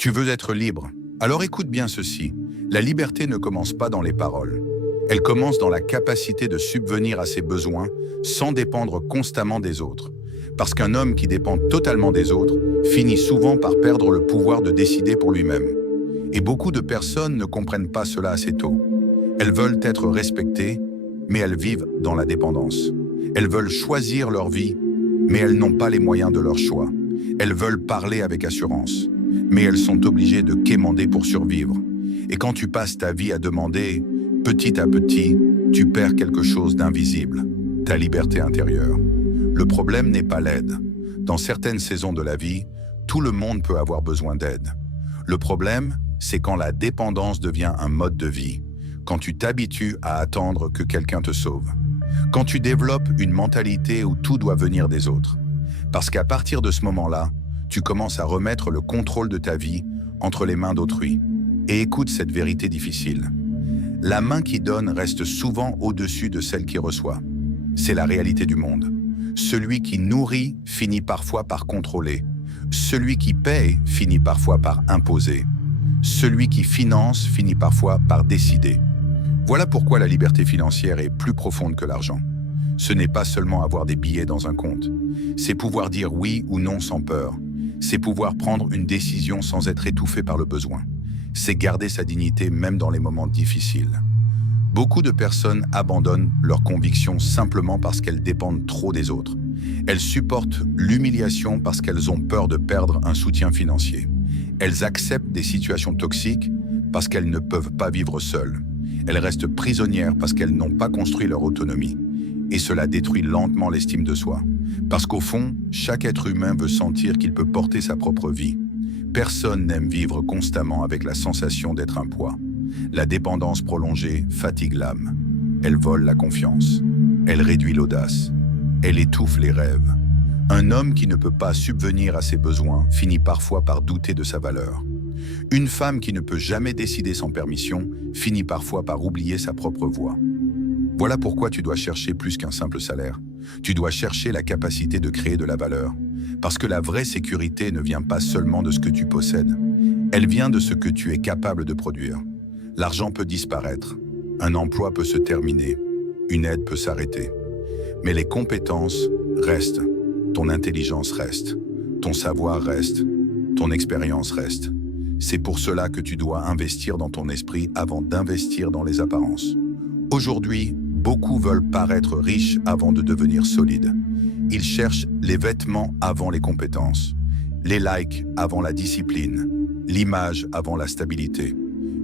Tu veux être libre? Alors écoute bien ceci. La liberté ne commence pas dans les paroles. Elle commence dans la capacité de subvenir à ses besoins sans dépendre constamment des autres. Parce qu'un homme qui dépend totalement des autres finit souvent par perdre le pouvoir de décider pour lui-même. Et beaucoup de personnes ne comprennent pas cela assez tôt. Elles veulent être respectées, mais elles vivent dans la dépendance. Elles veulent choisir leur vie, mais elles n'ont pas les moyens de leur choix. Elles veulent parler avec assurance, mais elles sont obligées de quémander pour survivre. Et quand tu passes ta vie à demander, petit à petit, tu perds quelque chose d'invisible, ta liberté intérieure. Le problème n'est pas l'aide. Dans certaines saisons de la vie, tout le monde peut avoir besoin d'aide. Le problème, c'est quand la dépendance devient un mode de vie, quand tu t'habitues à attendre que quelqu'un te sauve, quand tu développes une mentalité où tout doit venir des autres. Parce qu'à partir de ce moment-là, tu commences à remettre le contrôle de ta vie entre les mains d'autrui. Et écoute cette vérité difficile. La main qui donne reste souvent au-dessus de celle qui reçoit. C'est la réalité du monde. Celui qui nourrit finit parfois par contrôler. Celui qui paye finit parfois par imposer. Celui qui finance finit parfois par décider. Voilà pourquoi la liberté financière est plus profonde que l'argent. Ce n'est pas seulement avoir des billets dans un compte. C'est pouvoir dire oui ou non sans peur. C'est pouvoir prendre une décision sans être étouffé par le besoin. C'est garder sa dignité même dans les moments difficiles. Beaucoup de personnes abandonnent leurs convictions simplement parce qu'elles dépendent trop des autres. Elles supportent l'humiliation parce qu'elles ont peur de perdre un soutien financier. Elles acceptent des situations toxiques parce qu'elles ne peuvent pas vivre seules. Elles restent prisonnières parce qu'elles n'ont pas construit leur autonomie. Et cela détruit lentement l'estime de soi. Parce qu'au fond, chaque être humain veut sentir qu'il peut porter sa propre vie. Personne n'aime vivre constamment avec la sensation d'être un poids. La dépendance prolongée fatigue l'âme. Elle vole la confiance. Elle réduit l'audace. Elle étouffe les rêves. Un homme qui ne peut pas subvenir à ses besoins finit parfois par douter de sa valeur. Une femme qui ne peut jamais décider sans permission finit parfois par oublier sa propre voix. Voilà pourquoi tu dois chercher plus qu'un simple salaire. Tu dois chercher la capacité de créer de la valeur. Parce que la vraie sécurité ne vient pas seulement de ce que tu possèdes. Elle vient de ce que tu es capable de produire. L'argent peut disparaître. Un emploi peut se terminer. Une aide peut s'arrêter. Mais les compétences restent. Ton intelligence reste. Ton savoir reste. Ton expérience reste. C'est pour cela que tu dois investir dans ton esprit avant d'investir dans les apparences. Aujourd'hui, beaucoup veulent paraître riches avant de devenir solides. Ils cherchent les vêtements avant les compétences, les likes avant la discipline, l'image avant la stabilité.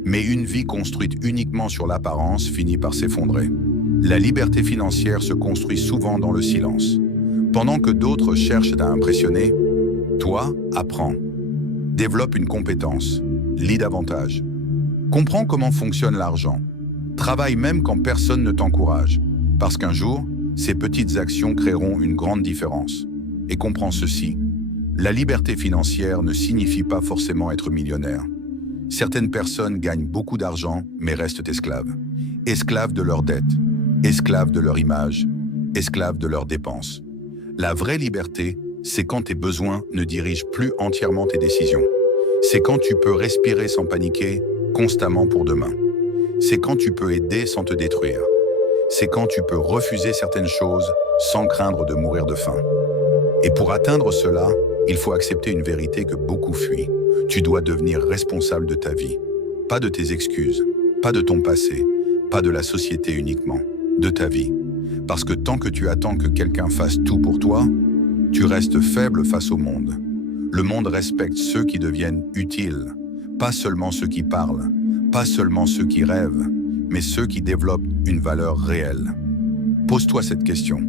Mais une vie construite uniquement sur l'apparence finit par s'effondrer. La liberté financière se construit souvent dans le silence. Pendant que d'autres cherchent à impressionner, toi, apprends. Développe une compétence, lis davantage. Comprends comment fonctionne l'argent. Travaille même quand personne ne t'encourage. Parce qu'un jour, ces petites actions créeront une grande différence. Et comprends ceci, la liberté financière ne signifie pas forcément être millionnaire. Certaines personnes gagnent beaucoup d'argent, mais restent esclaves. Esclaves de leurs dettes, esclaves de leur image, esclaves de leurs dépenses. La vraie liberté, c'est quand tes besoins ne dirigent plus entièrement tes décisions. C'est quand tu peux respirer sans paniquer, constamment pour demain. C'est quand tu peux aider sans te détruire. C'est quand tu peux refuser certaines choses sans craindre de mourir de faim. Et pour atteindre cela, il faut accepter une vérité que beaucoup fuient. Tu dois devenir responsable de ta vie. Pas de tes excuses, pas de ton passé, pas de la société uniquement, de ta vie. Parce que tant que tu attends que quelqu'un fasse tout pour toi, tu restes faible face au monde. Le monde respecte ceux qui deviennent utiles, pas seulement ceux qui parlent, pas seulement ceux qui rêvent, mais ceux qui développent une valeur réelle. Pose-toi cette question.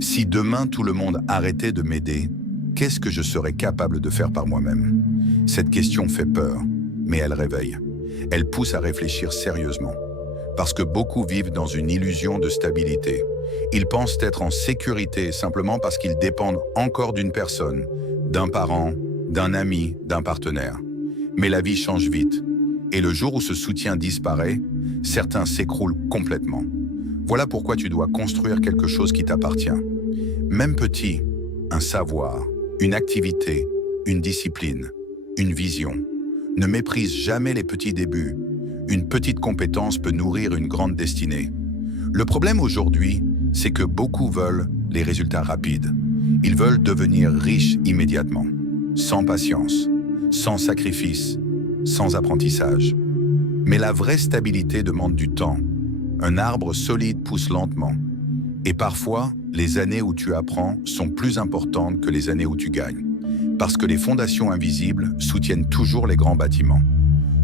Si demain tout le monde arrêtait de m'aider, qu'est-ce que je serais capable de faire par moi-même? Cette question fait peur, mais elle réveille. Elle pousse à réfléchir sérieusement. Parce que beaucoup vivent dans une illusion de stabilité. Ils pensent être en sécurité simplement parce qu'ils dépendent encore d'une personne, d'un parent, d'un ami, d'un partenaire. Mais la vie change vite. Et le jour où ce soutien disparaît, certains s'écroulent complètement. Voilà pourquoi tu dois construire quelque chose qui t'appartient. Même petit, un savoir, une activité, une discipline, une vision. Ne méprise jamais les petits débuts. Une petite compétence peut nourrir une grande destinée. Le problème aujourd'hui, c'est que beaucoup veulent les résultats rapides. Ils veulent devenir riches immédiatement, sans patience, sans sacrifice, sans apprentissage. Mais la vraie stabilité demande du temps. Un arbre solide pousse lentement. Et parfois, les années où tu apprends sont plus importantes que les années où tu gagnes. Parce que les fondations invisibles soutiennent toujours les grands bâtiments.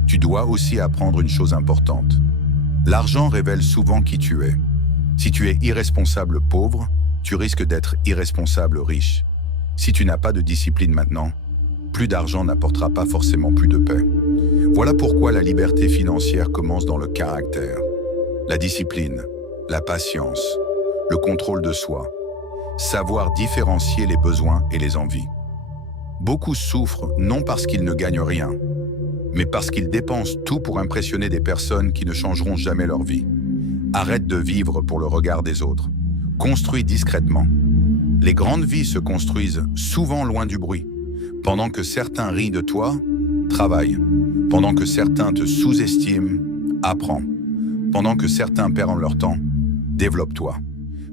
Tu dois aussi apprendre une chose importante. L'argent révèle souvent qui tu es. Si tu es irresponsable pauvre, tu risques d'être irresponsable riche. Si tu n'as pas de discipline maintenant, plus d'argent n'apportera pas forcément plus de paix. Voilà pourquoi la liberté financière commence dans le caractère. La discipline, la patience, le contrôle de soi, savoir différencier les besoins et les envies. Beaucoup souffrent non parce qu'ils ne gagnent rien, mais parce qu'ils dépensent tout pour impressionner des personnes qui ne changeront jamais leur vie. Arrête de vivre pour le regard des autres. Construis discrètement. Les grandes vies se construisent souvent loin du bruit. Pendant que certains rient de toi, travaille. Pendant que certains te sous-estiment, apprends. Pendant que certains perdent leur temps, développe-toi.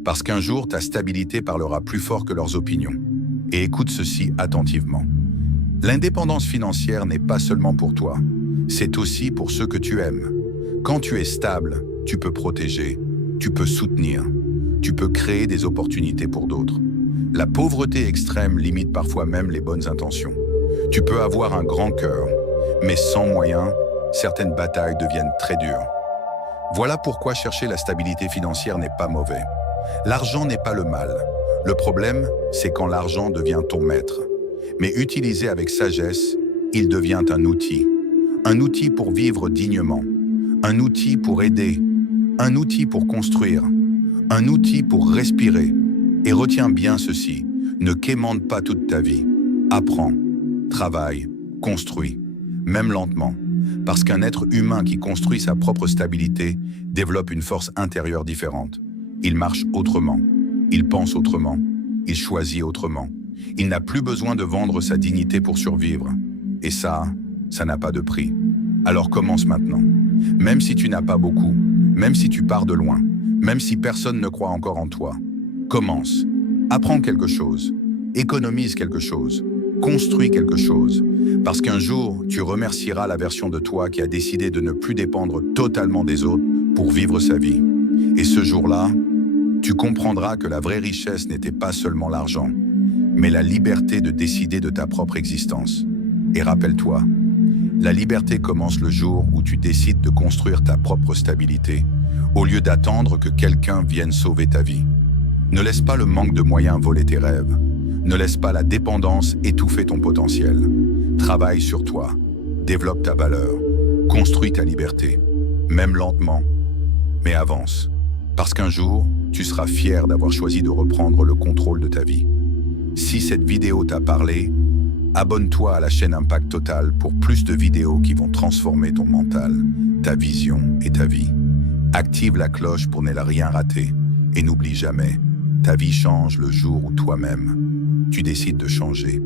Parce qu'un jour, ta stabilité parlera plus fort que leurs opinions. Et écoute ceci attentivement. L'indépendance financière n'est pas seulement pour toi, c'est aussi pour ceux que tu aimes. Quand tu es stable, tu peux protéger, tu peux soutenir, tu peux créer des opportunités pour d'autres. La pauvreté extrême limite parfois même les bonnes intentions. Tu peux avoir un grand cœur, mais sans moyens, certaines batailles deviennent très dures. Voilà pourquoi chercher la stabilité financière n'est pas mauvais. L'argent n'est pas le mal. Le problème, c'est quand l'argent devient ton maître. Mais utilisé avec sagesse, il devient un outil. Un outil pour vivre dignement. Un outil pour aider. Un outil pour construire. Un outil pour respirer. Et retiens bien ceci, ne quémande pas toute ta vie. Apprends, travaille, construis, même lentement. Parce qu'un être humain qui construit sa propre stabilité développe une force intérieure différente. Il marche autrement, il pense autrement, il choisit autrement. Il n'a plus besoin de vendre sa dignité pour survivre. Et ça n'a pas de prix. Alors commence maintenant. Même si tu n'as pas beaucoup, même si tu pars de loin, même si personne ne croit encore en toi, commence. Apprends quelque chose, économise quelque chose, construis quelque chose. Parce qu'un jour, tu remercieras la version de toi qui a décidé de ne plus dépendre totalement des autres pour vivre sa vie. Et ce jour-là, tu comprendras que la vraie richesse n'était pas seulement l'argent, mais la liberté de décider de ta propre existence. Et rappelle-toi, la liberté commence le jour où tu décides de construire ta propre stabilité, au lieu d'attendre que quelqu'un vienne sauver ta vie. Ne laisse pas le manque de moyens voler tes rêves. Ne laisse pas la dépendance étouffer ton potentiel. Travaille sur toi, développe ta valeur, construis ta liberté, même lentement, mais avance. Parce qu'un jour, tu seras fier d'avoir choisi de reprendre le contrôle de ta vie. Si cette vidéo t'a parlé, abonne-toi à la chaîne Impact Total pour plus de vidéos qui vont transformer ton mental, ta vision et ta vie. Active la cloche pour ne rien rater. Et n'oublie jamais, ta vie change le jour où toi-même, tu décides de changer.